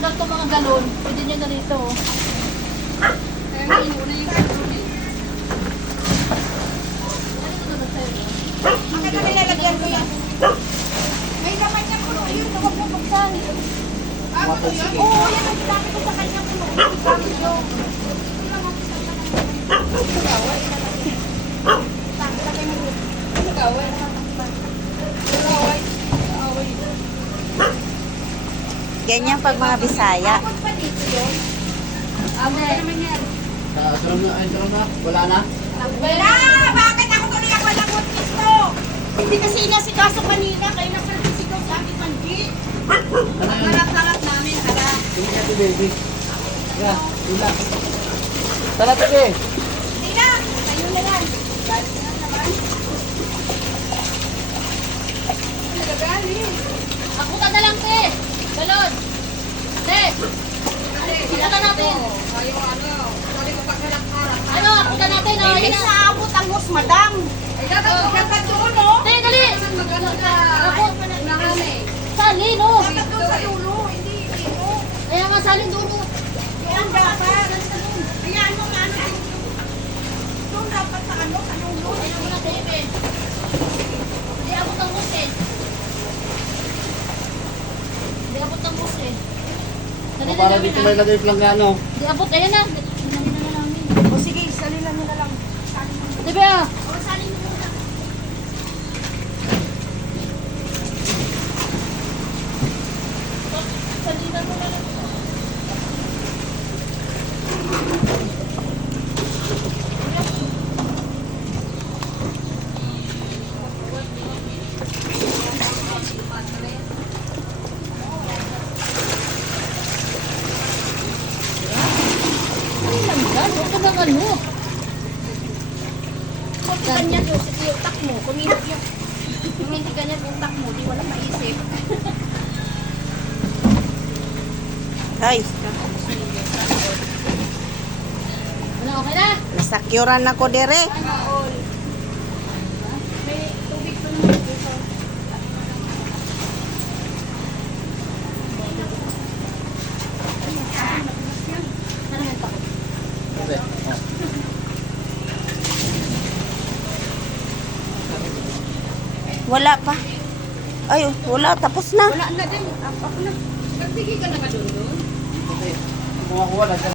ganito mga galon, pwede nyo na rito. Kaya nga inuna yung galon eh. Bakit na nilalagyan ko yan? May laman niya puno yun, huwag mo buksan. Puno yun? Oo, yan ang ginamit ko sa kanya puno. Gamit nyo. Ganyan pag mga Bisaya. Abot pa dito yun? Abot na naman yan. Sarap na. Wala na. Wala! Bakit ako tuloy ako lang buntis mo? Hindi kasi nasikaso kanina, kayo na pagkisigaw sa akin manji. Ang harap-harap namin, harap. Sige ka, baby. Yeah, ila. Tara, sige. Hindi na, kayo na lang. Galit na naman. Nagagaling. Ako ka na lang, te. Balon. Te. Ilaka natin. Ayaw ano. Sabi ko pagharap-harap. Ano, ako ka natin. Oh, Bilis. yan na abot ang hus, madam. Ay, dapat doon, no? Te, dali. Naman magano ka. Ako. Unahan eh. Salin, oh. Dapat doon sa dulo, hindi dito. Kaya nga, salin dulo. Yan dapat. Ayan mo nga. Doon dapat sa ano, sa dulo. Ayan mo na, te. Hindi abot ang hus, eh. Hindi abot ang hus, eh. Dali na Para namin, dito ah. may lagay planggano. Di abot, ayan na. Hinahin na namin. O sige, salilan nyo na lang. Diba? O, salin nyo na lang. Salinan mo na lang. Ay, langgan. Huwag ka bang ano? Kung ganyan yung utak mo, kung hindi ganyan yung utak mo, di wala maisip. Ay, Ano, okay na? nasakyuran ako dire. May tubig to naman dito. Kasi, oh. Wala pa. Ay, wala. Tapos na. Wala na din. Ako na. Nagbigay ka na ba doon? Kasi, kung ako wala,